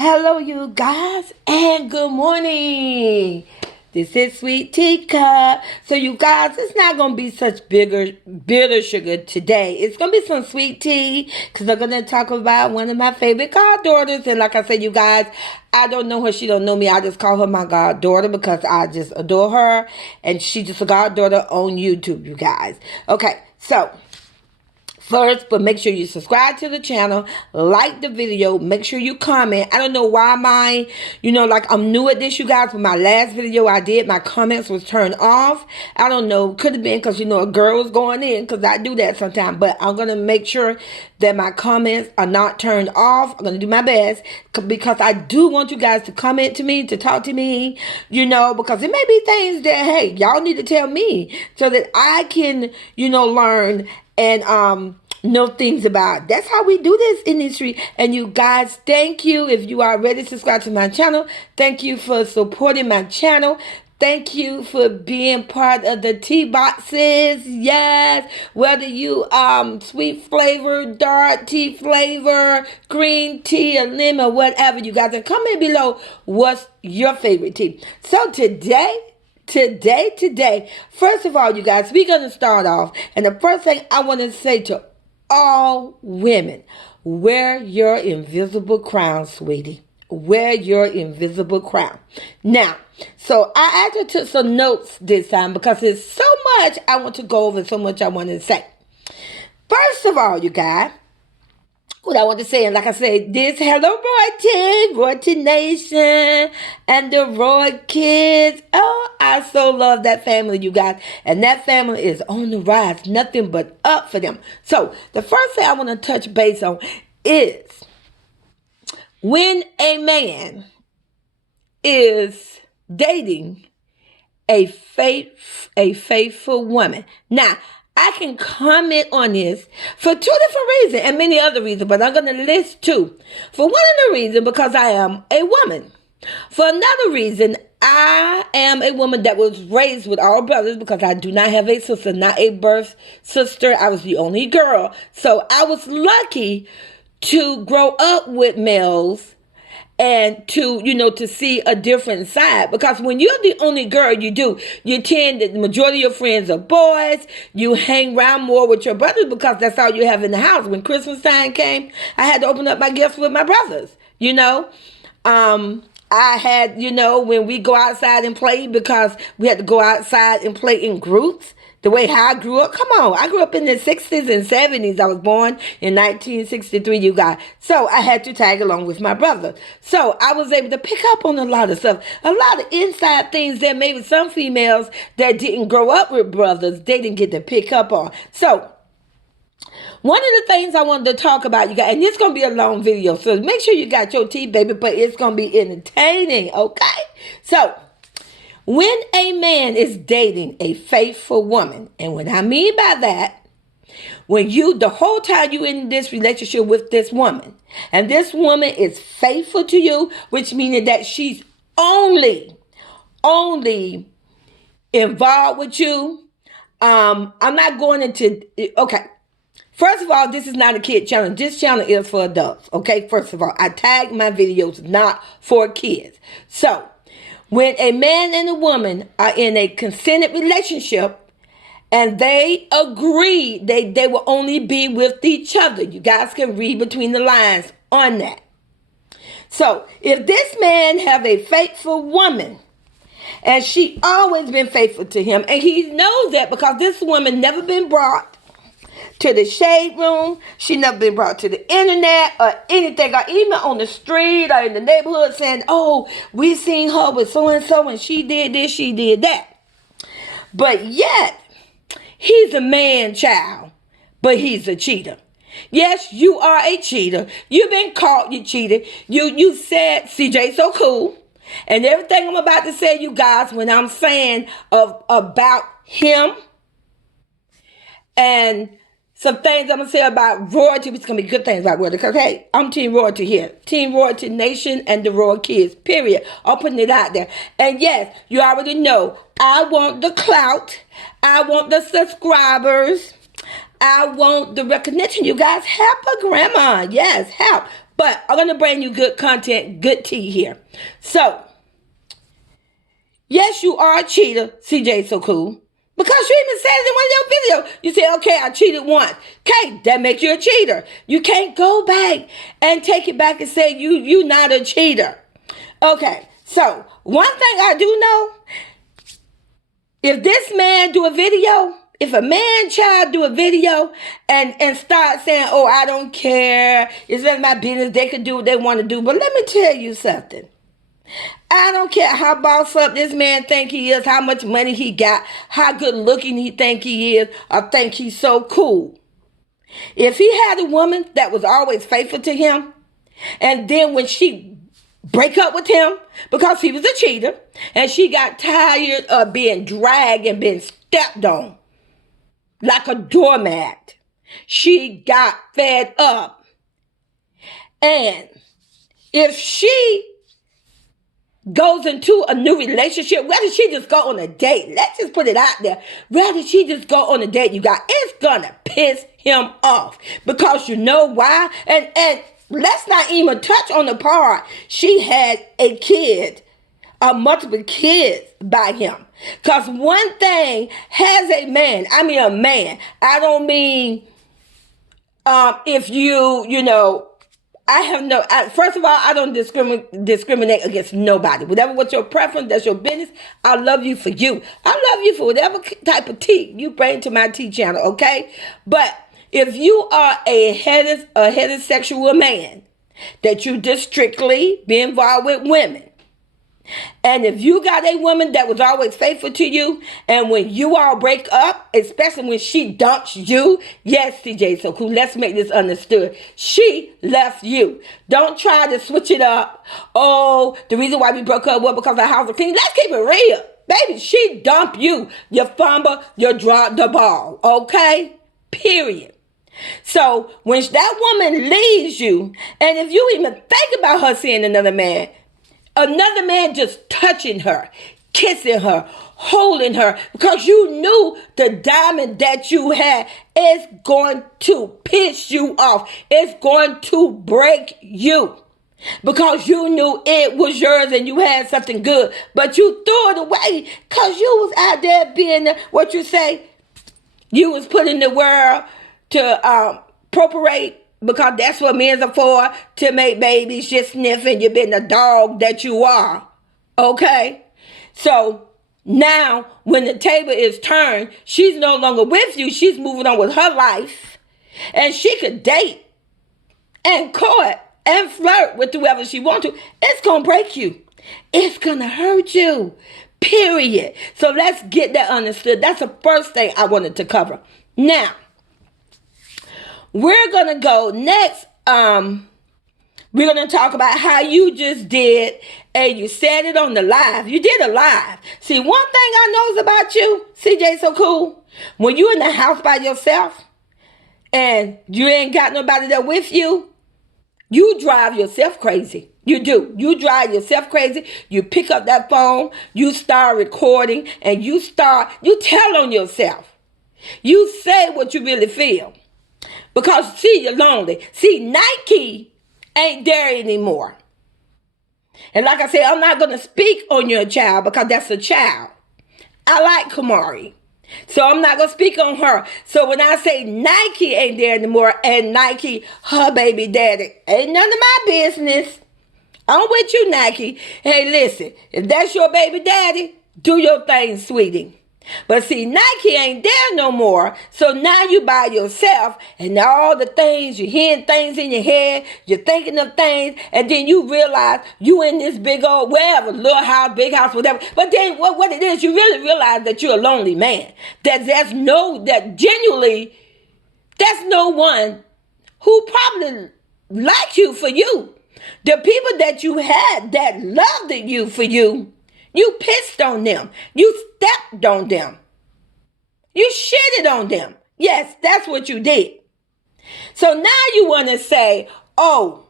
Hello, you guys, and good morning. This is Sweet Teacup. So, you guys, it's not going to be such bitter sugar today. It's going to be some sweet tea because I'm going to talk about one of my favorite goddaughters. And like I said, you guys, I don't know her. She don't know me. I just call her my goddaughter because I just adore her. And she's just a goddaughter on YouTube, you guys. Okay, so first, but make sure you subscribe to the channel, like the video, make sure you comment. I don't know why like I'm new at this, you guys. For my last video I did, my comments was turned off. I don't know, could have been because, a girl was going in, because I do that sometimes. But I'm going to make sure that my comments are not turned off. I'm going to do my best because I do want you guys to comment to me, to talk to me, because it may be things that, hey, y'all need to tell me so that I can, learn and know things about. That's how we do this industry. And you guys, thank you. If you are already subscribed to my channel, thank you for supporting my channel. Thank you for being part of the tea boxes. Yes, whether you sweet flavor, dark tea flavor, green tea, or lemon, whatever, you guys, and comment below what's your favorite tea. So today, first of all, you guys, we're going to start off. And the first thing I want to say to all women, wear your invisible crown, sweetie. Wear your invisible crown. Now, so I actually took some notes this time because there's so much I want to go over, so much I want to say. First of all, you guys, what I want to say, and like I said, this hello Royalty Nation, and the Roy kids. Oh, I so love that family, you guys. And that family is on the rise. Nothing but up for them. So, the first thing I want to touch base on is when a man is dating a faithful woman. Now, I can comment on this for two different reasons and many other reasons, but I'm going to list two. For one of the reasons, because I am a woman. For another reason, I am a woman that was raised with all brothers because I do not have a sister, not a birth sister. I was the only girl. So I was lucky to grow up with males and to see a different side. Because when you're the only girl, you tend the majority of your friends are boys. You hang around more with your brothers because that's all you have in the house. When Christmas time came, I had to open up my gifts with my brothers, I had, when we go outside and play, because we had to go outside and play in groups. The way how I grew up, come on. I grew up in the 60s and 70s. I was born in 1963, you guys. So I had to tag along with my brother. So I was able to pick up on a lot of stuff. A lot of inside things that maybe some females that didn't grow up with brothers, they didn't get to pick up on. So one of the things I wanted to talk about, you guys, and it's going to be a long video. So make sure you got your tea, baby, but it's going to be entertaining, okay? So when a man is dating a faithful woman, and what I mean by that, when the whole time you in this relationship with this woman, and this woman is faithful to you, which means that she's only involved with you. I'm not going into, okay. First of all, this is not a kid channel. This channel is for adults, okay? First of all, I tag my videos not for kids. So, when a man and a woman are in a consented relationship and they agree they will only be with each other, you guys can read between the lines on that. So if this man have a faithful woman and she always been faithful to him, and he knows that because this woman never been brought to the shade room, she never been brought to the internet or anything, or even on the street or in the neighborhood saying, oh, we seen her with so-and-so and she did this, she did that. But yet, he's a man child, but he's a cheater. Yes, you are a cheater. You've been caught, you cheated. You said CJ so cool. And everything I'm about to say, you guys, when I'm saying about him and some things I'm going to say about royalty, which is going to be good things about royalty. Because, hey, I'm Team Royalty here. Team Royalty Nation and the Royal Kids, period. I'm putting it out there. And yes, you already know, I want the clout. I want the subscribers. I want the recognition. You guys, help a grandma. Yes, help. But I'm going to bring you good content, good tea here. So, yes, you are a cheater, CJ So Cool. Because you even said it in one of your videos. You say, okay, I cheated once. Okay, that makes you a cheater. You can't go back and take it back and say you not a cheater. Okay, so one thing I do know, if this man do a video, if a man child do a video and start saying, oh, I don't care, it's none of my business, they can do what they want to do. But let me tell you something. I don't care how boss up this man think he is, how much money he got, how good looking he think he is, or think he's so cool. If he had a woman that was always faithful to him, and then when she break up with him because he was a cheater, and she got tired of being dragged and being stepped on like a doormat, she got fed up. And if she goes into a new relationship, whether she just go on a date, let's just put it out there, whether she just go on a date, you got, it's gonna piss him off. Because you know why? And let's not even touch on the part she had a kid, multiple kids by him. Because one thing has a man, I don't mean if you know, first of all, I don't discriminate against nobody. Whatever what's your preference, that's your business. I love you for you. I love you for whatever type of tea you bring to my tea channel, okay? But if you are a heterosexual man, that you just strictly be involved with women, and if you got a woman that was always faithful to you, and when you all break up, especially when she dumps you, yes, CJ So Cool, let's make this understood. She left you. Don't try to switch it up. Oh, the reason why we broke up was because of house of clean. Let's keep it real. Baby, she dumped you. You fumble, you drop the ball. Okay? Period. So when that woman leaves you, and if you even think about her seeing another man just touching her, kissing her, holding her, because you knew the diamond that you had is going to piss you off. It's going to break you. Because you knew it was yours and you had something good, but you threw it away because you was out there being, what you say, you was put in the world to procreate. Because that's what men are for, to make babies, just sniffing. You've been the dog that you are. Okay? So now when the table is turned, she's no longer with you. She's moving on with her life. And she could date and court and flirt with whoever she wants to. It's going to break you. It's going to hurt you. Period. So let's get that understood. That's the first thing I wanted to cover. Now, we're going to go next. We're going to talk about how you just did, and you said it on the live. You did a live. See, one thing I know about you, CJ So Cool, when you're in the house by yourself and you ain't got nobody there with you, you drive yourself crazy. You do. You drive yourself crazy. You pick up that phone, you start recording, and you tell on yourself. You say what you really feel. Because, see, you're lonely. See, Nike ain't there anymore. And like I said, I'm not going to speak on your child because that's a child. I like Kamari. So I'm not going to speak on her. So when I say Nike ain't there anymore and Nike, her baby daddy, ain't none of my business. I'm with you, Nike. Hey, listen, if that's your baby daddy, do your thing, sweetie. But see, Nike ain't there no more. So now you by yourself and all the things, you're hearing things in your head, you're thinking of things, and then you realize you in this big old, whatever, little house, big house, whatever. But then what it is, you really realize that you're a lonely man. That's no one who probably like you for you. The people that you had that loved you for you, you pissed on them. You stepped on them. You shitted on them. Yes, that's what you did. So now you want to say, oh,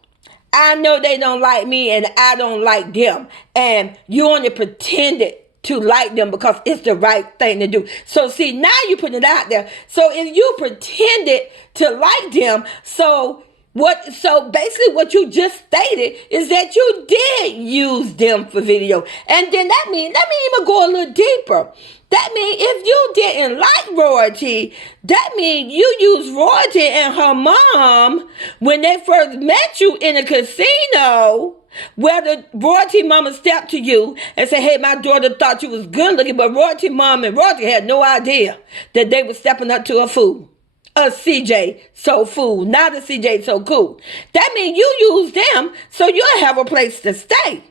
I know they don't like me and I don't like them. And you only pretended to like them because it's the right thing to do. So see, now you put it out there. So if you pretended to like them, so So basically what you just stated is that you did use them for video. And then let me even go a little deeper. That means if you didn't like Royalty, that means you used Royalty and her mom when they first met you in a casino, where the Royalty mama stepped to you and said, hey, my daughter thought you was good looking, but Royalty mom and Royalty had no idea that they were stepping up to a fool. A CJ so fool, not a CJ so cool. That means you use them so you'll have a place to stay.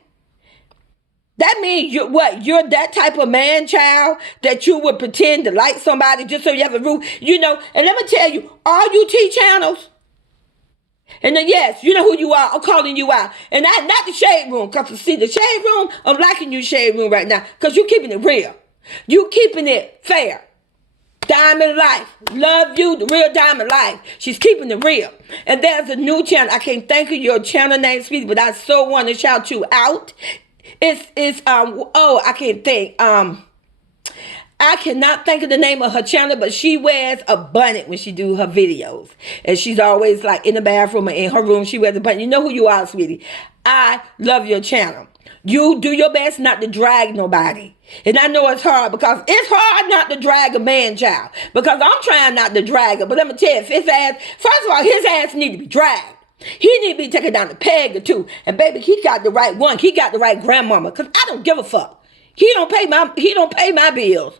That means you're that type of man child that you would pretend to like somebody just so you have a roof, and let me tell you, all you T channels, and then yes, you know who you are, I'm calling you out. And not the shade room, because see, the shade room, I'm liking you shade room right now, because you keeping it real. You keeping it fair. Diamond Life. Love you, the real Diamond Life. She's keeping it real. And there's a new channel. I can't think of your channel name, sweetie, but I so want to shout you out. I can't think. I cannot think of the name of her channel, but she wears a bonnet when she do her videos. And she's always like in the bathroom or in her room, she wears a bonnet. You know who you are, sweetie. I love your channel. You do your best not to drag nobody. And I know it's hard, because it's hard not to drag a man child, because I'm trying not to drag her. But let me tell you, if his ass, first of all, his ass need to be dragged. He need to be taken down a peg or two. And baby, he got the right one. He got the right grandmama, because I don't give a fuck. He don't pay my bills.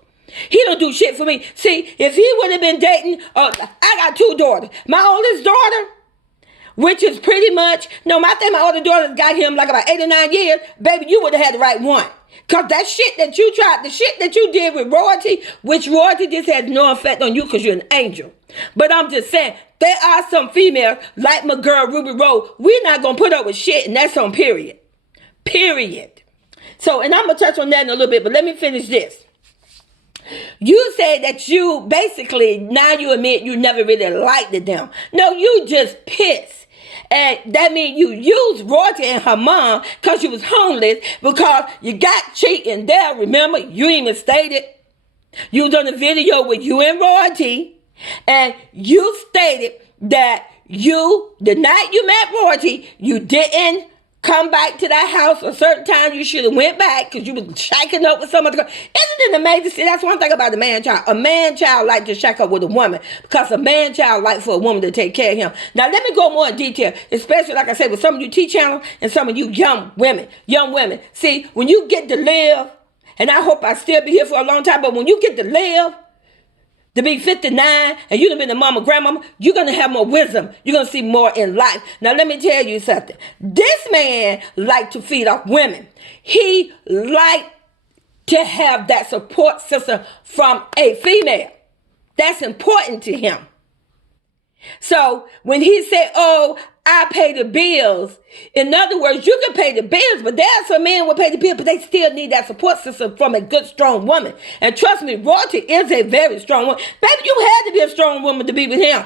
He don't do shit for me. See, if he would have been dating, I got 2 daughters. My oldest daughter, which is pretty much, I think my older daughter's got him like about 8 or 9 years. Baby, you would have had the right one. Because that shit that you tried, the shit that you did with Royalty, which Royalty just has no effect on you because you're an angel. But I'm just saying, there are some females, like my girl Ruby Rose, we're not going to put up with shit, and that's on period. Period. So, and I'm going to touch on that in a little bit, but let me finish this. You say that you basically, now you admit you never really liked them. No, you just pissed. And that means you used Royalty and her mom because you was homeless, because you got cheating there. Remember, you even stated you was on a video with you and Royalty, and you stated that the night you met Royalty, you didn't come back to that house a certain time. You should have went back because you was shaking up with some other girl. Isn't it amazing? See, that's one thing about a man child. A man child like to shake up with a woman, because a man child like for a woman to take care of him. Now, let me go more in detail, especially, like I said, with some of you T-channel and some of you young women. See, when you get to live, and I hope I still be here for a long time, but when you get to live, to be 59 and you done been a mama, grandmama, you're going to have more wisdom. You're going to see more in life. Now, let me tell you something. This man liked to feed off women. He liked to have that support system from a female. That's important to him. So when he said, oh, I pay the bills, in other words, you can pay the bills, but there are some men who pay the bills, but they still need that support system from a good, strong woman. And trust me, Royalty is a very strong woman. Baby, you had to be a strong woman to be with him.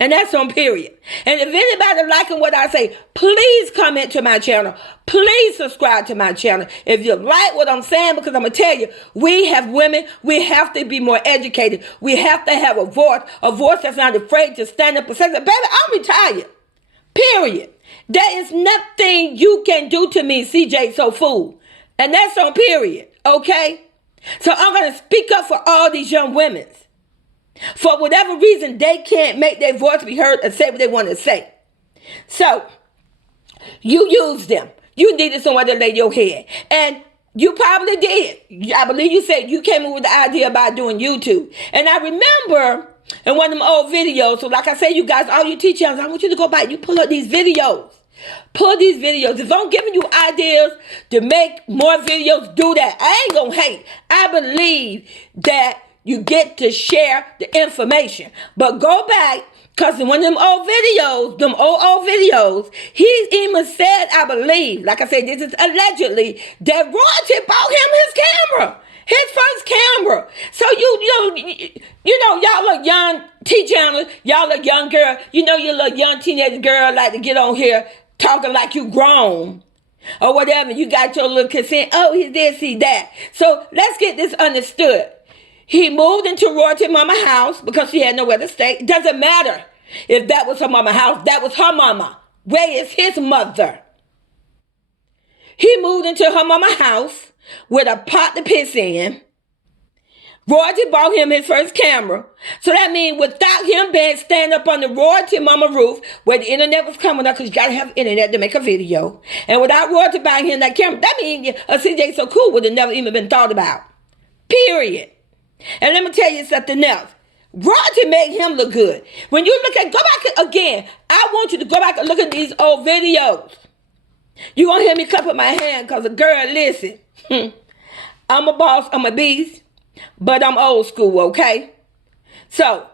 And that's on period. And if anybody liking what I say, please comment to my channel. Please subscribe to my channel. If you like what I'm saying, because I'm going to tell you, we have women, we have to be more educated. We have to have a voice that's not afraid to stand up and say, baby, I'm retired. Period. There is nothing you can do to me, CJ So Fool. And that's on period. Okay? So I'm going to speak up for all these young women. For whatever reason, they can't make their voice be heard and say what they want to say. So, you used them. You needed somewhere to lay your head. And you probably did. I believe you said you came up with the idea about doing YouTube. And I remember in one of them old videos, so like I say, you guys, all you teachers, I want you to go back. You pull up these videos. Pull these videos. If I'm giving you ideas to make more videos, do that. I ain't gonna hate. I believe that you get to share the information. But go back, because in one of them old videos, he even said, I believe, like I said, this is allegedly, that Royalty bought him his camera. His first camera. So y'all look young, T-channel, y'all look young girl. You little young teenage girl like to get on here talking like you grown. Or whatever. You got your little consent. Oh, he did see that. So let's get this understood. He moved into Royalty Mama house because she had nowhere to stay. It doesn't matter. If that was her mama house, that was her mama. Where is his mother? He moved into her mama house with a pot to piss in. Royalty bought him his first camera. So that means without him being stand up on the Royalty mama roof where the internet was coming up, because you got to have internet to make a video. And without Royalty buying him that camera, that means a CJ So Cool would have never even been thought about. Period. And let me tell you something else. Royalty made him look good. When you look at, go back again. I want you to go back and look at these old videos. You're going to hear me clap with my hand because a girl, listen. I'm a boss, I'm a beast. But I'm old school, okay? So,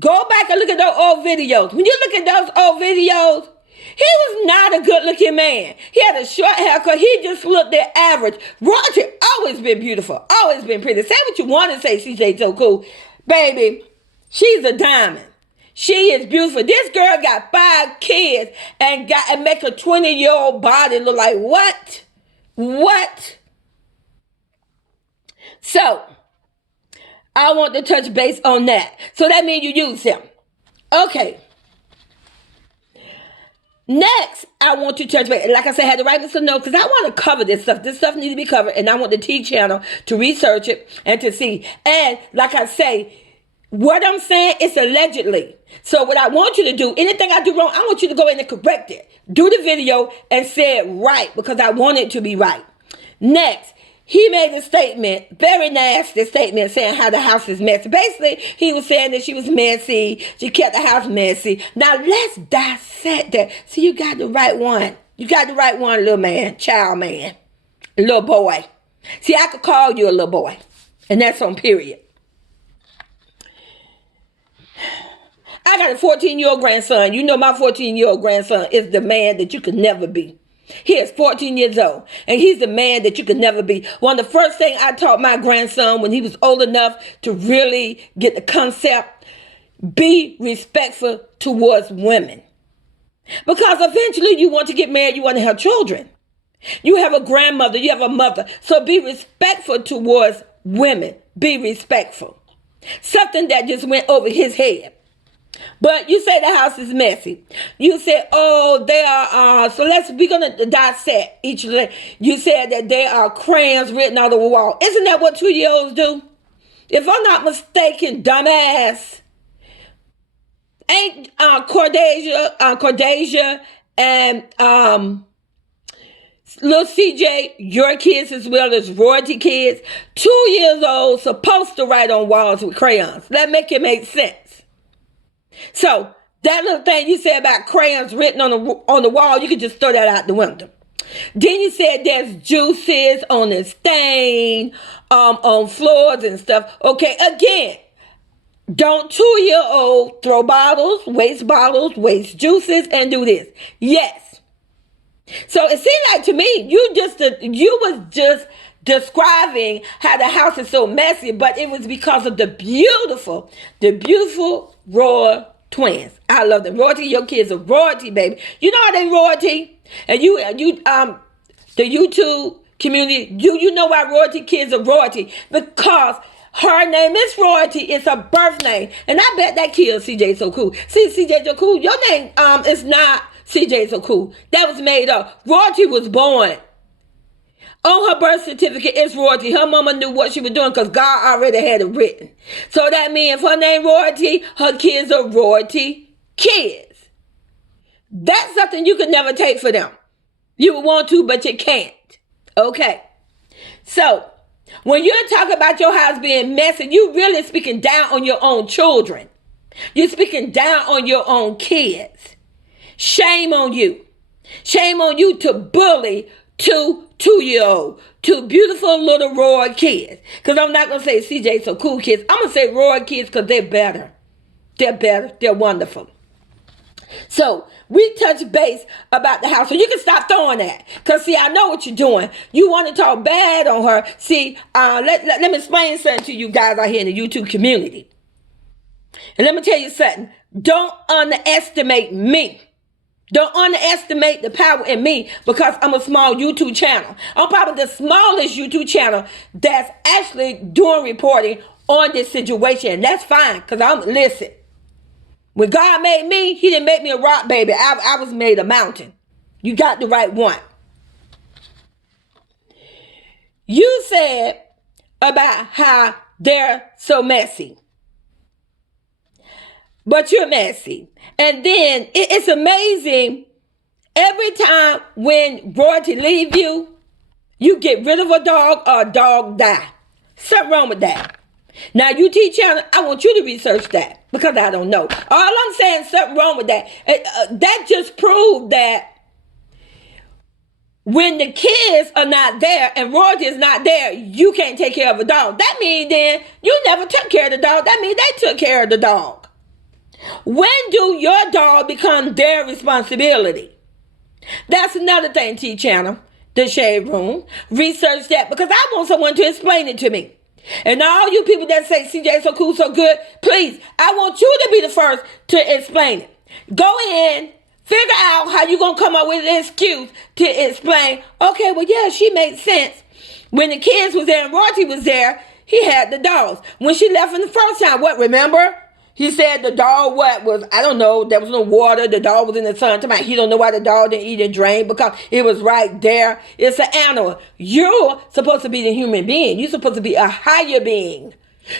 go back and look at those old videos. When you look at those old videos, he was not a good-looking man. He had a short haircut. He just looked their average. Royalty always been beautiful, always been pretty. Say what you want to say, CJ So Cool. Baby, she's a diamond. She is beautiful. This girl got 5 kids and make a 20-year-old body look like what? What? So, I want to touch base on that. So that means you use him. Okay. Next, I want to touch base. Like I said, I had to write me some notes because I want to cover this stuff. This stuff needs to be covered. And I want the T channel to research it and to see. And like I say, what I'm saying is allegedly. So what I want you to do, anything I do wrong, I want you to go in and correct it. Do the video and say it right because I want it to be right. Next. He made a statement, very nasty statement, saying how the house is messy. Basically, he was saying that she was messy. She kept the house messy. Now, let's dissect that. See, you got the right one. You got the right one, little man, child man, little boy. See, I could call you a little boy. And that's on period. I got a 14-year-old grandson. You know my 14-year-old grandson is the man that you could never be. He is 14 years old, and he's the man that you could never be. One of the first things I taught my grandson when he was old enough to really get the concept, be respectful towards women. Because eventually you want to get married, you want to have children. You have a grandmother, you have a mother. So be respectful towards women. Be respectful. Something that just went over his head. But you say the house is messy. You said, oh, they are, we're going to dissect each of them. You said that there are crayons written on the wall. Isn't that what 2-year-olds do? If I'm not mistaken, dumbass, ain't Cordasia and little CJ, your kids as well as Royalty kids, 2 years old, supposed to write on walls with crayons. That make it make sense. So that little thing you said about crayons written on the wall, you could just throw that out the window. Then you said there's juices on the stain, on floors and stuff. Okay, again, don't 2-year-old throw bottles, waste juices, and do this. Yes. So it seemed like to me, you was just describing how the house is so messy, but it was because of the beautiful royal twins. I love them. Royalty, your kids are royalty, baby. You know how they royalty? And you the YouTube community, you know why royalty kids are royalty? Because her name is Royalty. It's her birth name. And I bet that kills CJ So Cool. See, CJ So Cool, your name is not CJ So Cool. That was made up. Royalty was born. On her birth certificate, it's Royalty. Her mama knew what she was doing because God already had it written. So that means if her name Royalty, her kids are Royalty kids. That's something you could never take for them. You would want to, but you can't. Okay. So, when you're talking about your house being messy, you really speaking down on your own children. You're speaking down on your own kids. Shame on you. Shame on you to bully 2-year-old, 2 beautiful little Roy kids. Because I'm not going to say CJ So Cool kids. I'm going to say Roy kids because they're better. They're better. They're wonderful. So we touch base about the house. So you can stop throwing that. Because see, I know what you're doing. You want to talk bad on her. See, let me explain something to you guys out here in the YouTube community. And let me tell you something. Don't underestimate me. Don't underestimate the power in me because I'm a small YouTube channel. I'm probably the smallest YouTube channel that's actually doing reporting on this situation. And that's fine because listen. When God made me, he didn't make me a rock baby. I was made a mountain. You got the right one. You said about how they're so messy. But you're messy. And then it's amazing. Every time when royalty leave you, you get rid of a dog or a dog die. Something wrong with that. Now, UT Channel, I want you to research that because I don't know. All I'm saying, something wrong with that. That just proved that when the kids are not there and royalty is not there, you can't take care of a dog. That means then you never took care of the dog. That means they took care of the dog. When do your dog become their responsibility? That's another thing, T Channel, the Shade Room. Research that because I want someone to explain it to me. And all you people that say CJ so cool, so good, please, I want you to be the first to explain it. Go in, figure out how you're going to come up with an excuse to explain, okay, well, yeah, she made sense. When the kids was there and royalty was there, he had the dogs. When she left him the first time, what, remember? He said the dog, I don't know, there was no water. The dog was in the sun. He don't know why the dog didn't eat and drink because it was right there. It's an animal. You're supposed to be the human being. You're supposed to be a higher being.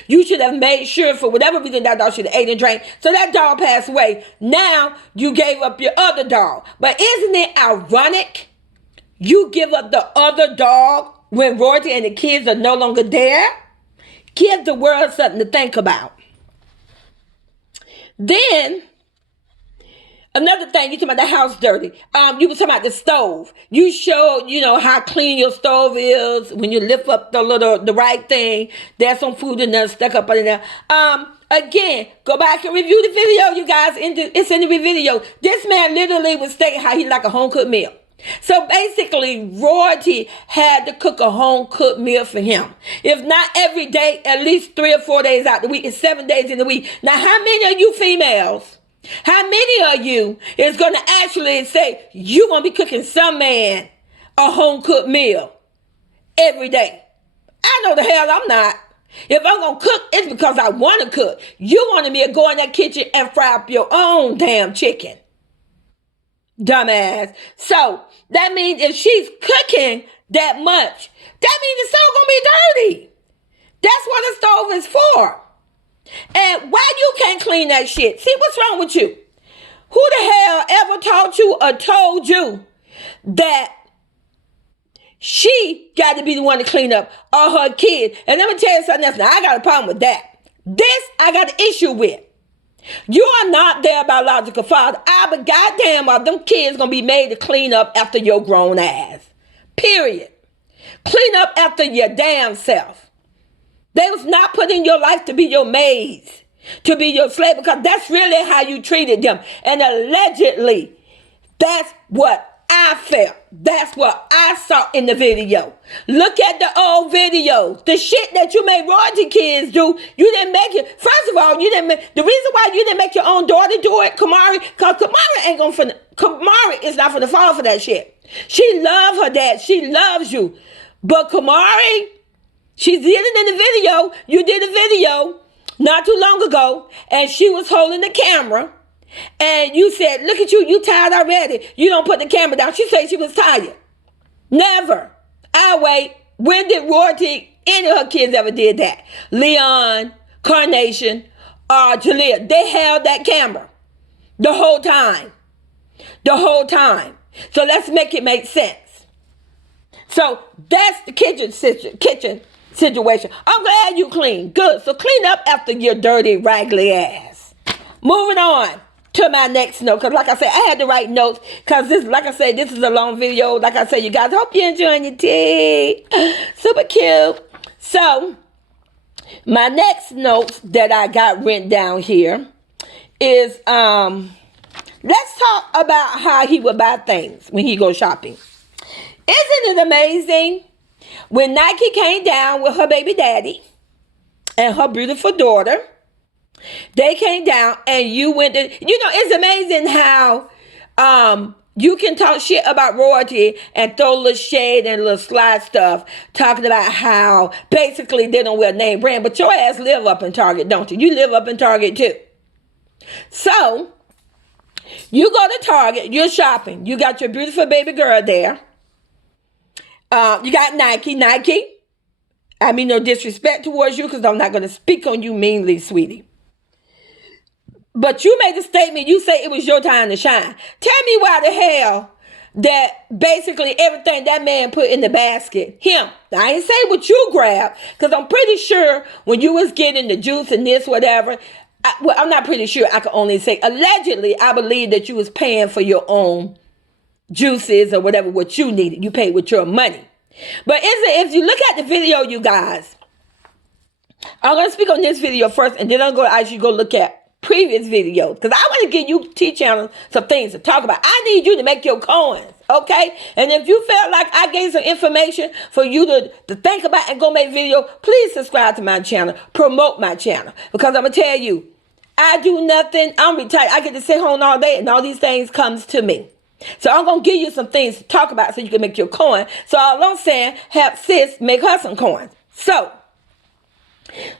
You should have made sure for whatever reason that dog should have ate and drank. So that dog passed away. Now you gave up your other dog. But isn't it ironic? You give up the other dog when royalty and the kids are no longer there? Give the world something to think about. Then, another thing, you talking about the house dirty. You was talking about the stove. You showed, how clean your stove is when you lift up the right thing. There's some food in there stuck up in there. Again, go back and review the video, you guys. It's in the video. This man literally was stating how he like a home cooked meal. So basically, royalty had to cook a home cooked meal for him. If not every day, at least 3 or 4 days out the week. It's 7 days in the week. Now, how many of you females, how many of you is going to actually say you're going to be cooking some man a home cooked meal every day? I know the hell I'm not. If I'm going to cook, it's because I want to cook. You wanted me to go in that kitchen and fry up your own damn chicken. Dumbass. So that means if she's cooking that much, that means the stove gonna be dirty. That's what the stove is for. And why you can't clean that shit? See, what's wrong with you? Who the hell ever taught you or told you that she got to be the one to clean up all her kids? And let me tell you something else. Now, I got a problem with that. This I got an issue with. You are not their biological father. But goddamn, are them kids gonna be made to clean up after your grown ass? Period. Clean up after your damn self. They was not put in your life to be your maids, to be your slave, because that's really how you treated them. And allegedly, that's what I felt. That's what I saw in the video. Look at the old videos. The shit that you made royalty kids do, you didn't make it. First of all, you didn't make, the reason why you didn't make your own daughter do it, Kamari, because Kamari is not gonna fall for that shit. She loves her dad. She loves you. But Kamari, she did it in the video. You did a video not too long ago, and she was holding the camera. And you said, look at you, you tired already. You don't put the camera down. She said she was tired. Never. I wait. When did royalty, any of her kids ever did that? Leon, Carnation, Jalea, they held that camera the whole time. The whole time. So let's make it make sense. So that's the kitchen situation. I'm glad you clean. Good. So clean up after your dirty, raggedy ass. Moving on to my next note, because like I said, I had to write notes, because this, like I said, this is a long video. Like I said, you guys, hope you're enjoying your tea. Super cute. So my next notes that I got written down here is let's talk about how he would buy things when he goes shopping. Isn't it amazing when Nike came down with her baby daddy and her beautiful daughter? They came down and you went to, it's amazing how you can talk shit about royalty and throw a little shade and a little slide stuff, talking about how basically they don't wear name brand, but your ass live up in Target, don't you? You live up in Target too. So you go to Target, you're shopping. You got your beautiful baby girl there. You got Nike. I mean, no disrespect towards you because I'm not going to speak on you meanly, sweetie. But you made a statement. You say it was your time to shine. Tell me why the hell that basically everything that man put in the basket, him. I ain't say what you grabbed because I'm pretty sure when you was getting the juice and this, whatever, I'm not pretty sure. I can only say allegedly, I believe that you was paying for your own juices or whatever, what you needed. You paid with your money. But if you look at the video, you guys, I'm going to speak on this video first, and then I'm going to ask you to go look at previous videos, because I want to give you T-Channel some things to talk about. I need you to make your coins, okay? And if you feel like I gave some information for you to think about and go make video, please subscribe to my channel, promote my channel, because I'm going to tell you, I do nothing. I'm retired. I get to sit home all day, and all these things comes to me. So I'm going to give you some things to talk about so you can make your coin. So all I'm saying, help sis make her some coins. So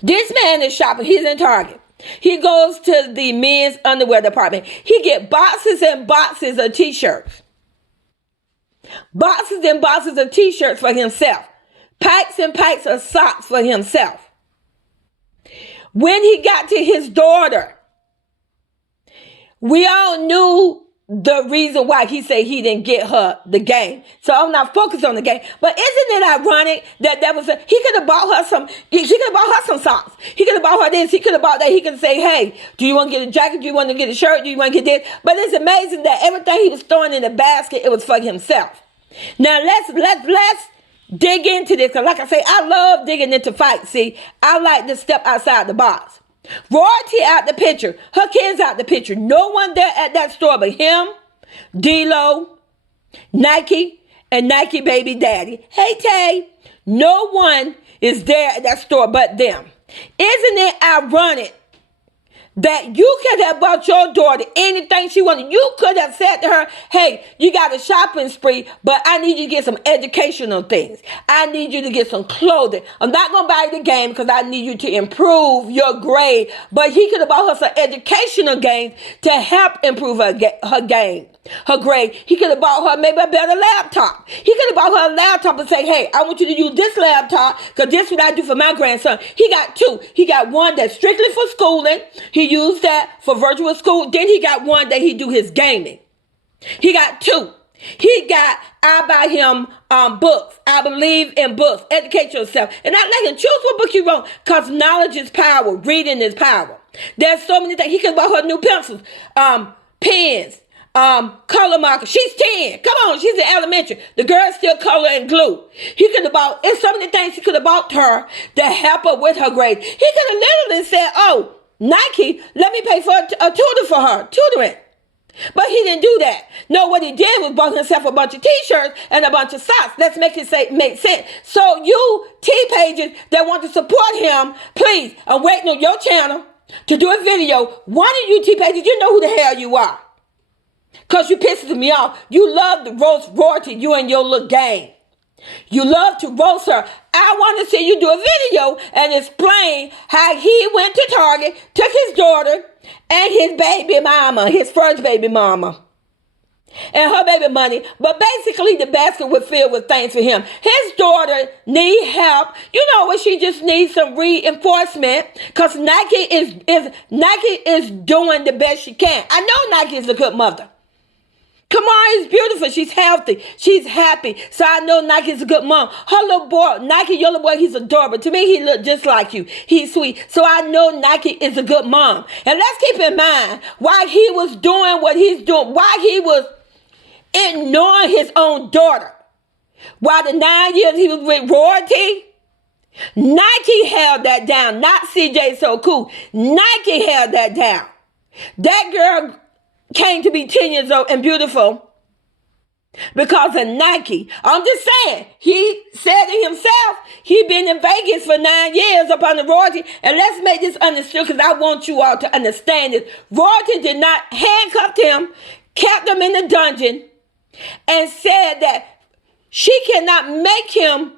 this man is shopping. He's in Target. He goes to the men's underwear department. He get boxes and boxes of t-shirts. Boxes and boxes of t-shirts for himself. Packs and packs of socks for himself. When he got to his daughter, we all knew the reason why he said he didn't get her the game. So I'm not focused on the game. But isn't it ironic that he could have bought her some socks. He could have bought her this. He could have bought that. He could say, hey, do you want to get a jacket? Do you want to get a shirt? Do you want to get this? But it's amazing that everything he was throwing in the basket, it was for himself. Now let's dig into this. Because like I say, I love digging into fights. See, I like to step outside the box. Royalty out the picture. Her kids out the picture. No one there at that store but him, D-Lo, Nike, and Nike baby daddy. Hey, Tay. No one is there at that store but them. Isn't it ironic that you could have bought your daughter anything she wanted? You could have said to her, hey, you got a shopping spree, but I need you to get some educational things. I need you to get some clothing. I'm not going to buy the game because I need you to improve your grade. But he could have bought her some educational games to help improve her game. Her grade. He could have bought her maybe a better laptop. He could have bought her a laptop and say, hey, I want you to use this laptop because this is what I do for my grandson. He got two. He got one that's strictly for schooling. He used that for virtual school. Then he got one that he do his gaming. He got two. I buy him books. I believe in books. Educate yourself. And I let him choose what book you want because knowledge is power. Reading is power. There's so many things. He could have bought her new pencils, pens, color marker. She's 10. Come on, she's in elementary. The girl's still color and glue. He could have bought, it's so many things he could have bought her to help her with her grades. He could have literally said, oh, Nike, let me pay for a tutor for her, tutoring. But he didn't do that. No, what he did was bought himself a bunch of t-shirts and a bunch of socks. Let's make it make sense. So you T-pages that want to support him, please, I'm waiting on your channel to do a video. One of you T-pages, you know who the hell you are. Because you pisses me off. You love to roast Royalty, you and your little gang. You love to roast her. I want to see you do a video and explain how he went to Target, took his daughter and his baby mama, his first baby mama, and her baby money. But basically the basket was filled with things for him. His daughter need help. You know what? She just needs some reinforcement because Nike is doing the best she can. I know Nike is a good mother. Kamara is beautiful. She's healthy. She's happy. So I know Nike is a good mom. Her little boy, Nike, your little boy, he's adorable. To me, he look just like you. He's sweet. So I know Nike is a good mom. And let's keep in mind why he was doing what he's doing, why he was ignoring his own daughter. While the 9 years he was with Royalty, Nike held that down. Not CJ So Cool. Nike held that down. That girl came to be 10 years old and beautiful because of Nike. I'm just saying, he said to himself, he been in Vegas for 9 years up on the Royalty. And let's make this understood because I want you all to understand this. Royalty did not handcuff him, kept him in the dungeon, and said that she cannot make him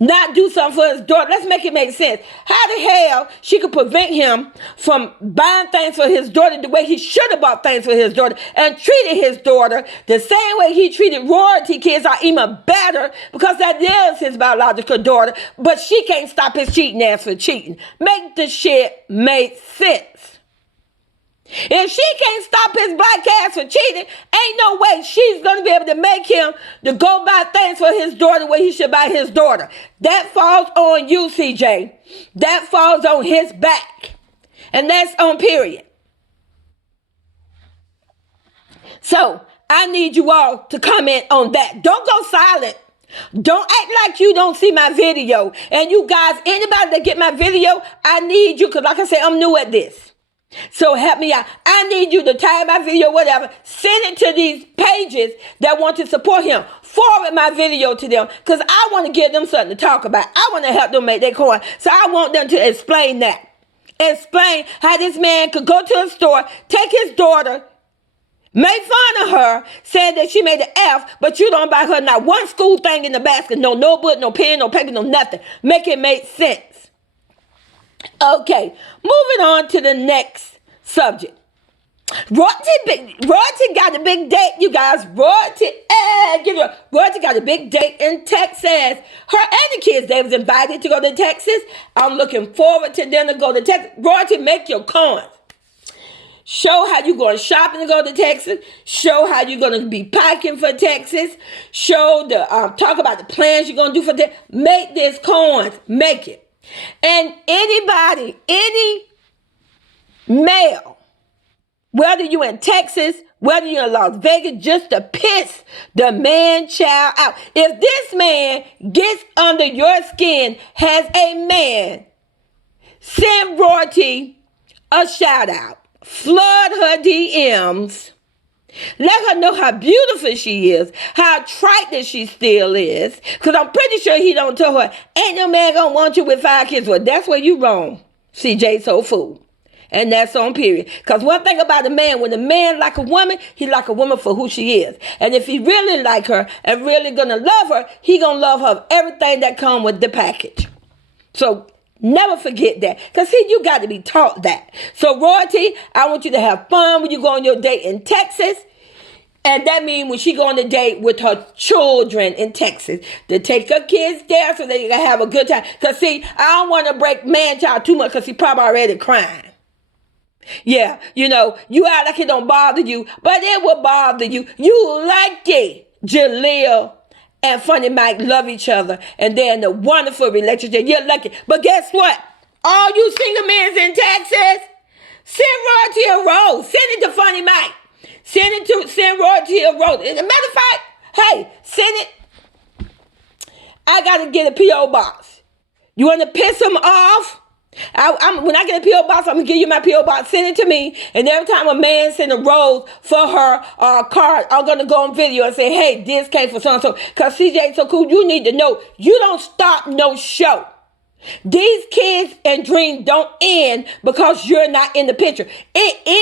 not do something for his daughter? Let's make it make sense. How the hell she could prevent him from buying things for his daughter the way he should have bought things for his daughter and treated his daughter the same way he treated royalty kids, or even better, because that is his biological daughter, but she can't stop his cheating ass for cheating. Make the shit make sense. If she can't stop his black ass from cheating, ain't no way she's going to be able to make him to go buy things for his daughter where he should buy his daughter. That falls on you, CJ. That falls on his back. And that's on period. So I need you all to comment on that. Don't go silent. Don't act like you don't see my video. And you guys, anybody that get my video, I need you, because like I said, I'm new at this. So help me out. I need you to tag my video, whatever. Send it to these pages that want to support him. Forward my video to them, because I want to give them something to talk about. I want to help them make their coin. So I want them to explain that. Explain how this man could go to a store, take his daughter, make fun of her, saying that she made an F, but you don't buy her not one school thing in the basket. No notebook, no pen, no paper, no nothing. Make it make sense. Okay, moving on to the next subject. Royalty got a big date, you guys. Royalty got a big date in Texas. Her and the kids, they was invited to go to Texas. I'm looking forward to them to go to Texas. Royalty, make your coins. Show how you're going shopping to go to Texas. Show how you're going to be packing for Texas. Show the talk about the plans you're going to do for Texas. Make this coins. Make it. And anybody, any male, whether you're in Texas, whether you're in Las Vegas, just to piss the man child out. If this man gets under your skin, has a man, send Royalty a shout out. Flood her DMs. Let her know how beautiful she is, how trite that she still is. Because I'm pretty sure he don't tell her, ain't no man gonna want you with 5 kids. Well, that's where you wrong, CJ So Fool. And that's on period. Because one thing about a man, when a man like a woman, he like a woman for who she is. And if he really like her and really gonna love her, he gonna love her everything that come with the package. So never forget that. Because see, you got to be taught that. So Royalty, I want you to have fun when you go on your date in Texas. And that means when she go on a date with her children in Texas, to take her kids there so they can have a good time. Because see, I don't want to break man-child too much because he probably already crying. Yeah, you know, you act like it don't bother you, but it will bother you. You lucky Jaleel and Funny Mike love each other, and they're in a wonderful relationship. You're lucky. But guess what? All you single men in Texas, send Royalty a rose. Send it to Funny Mike. Send Royalty a rose. As a matter of fact, hey, send it. I got to get a P.O. box. You want to piss him off? When I get a P.O. box, I'm going to give you my P.O. box. Send it to me. And every time a man send a rose for her card, I'm going to go on video and say, hey, this came for so-and-so. Because CJ So Cool, you need to know, you don't stop no show. These kids and dreams don't end because you're not in the picture. It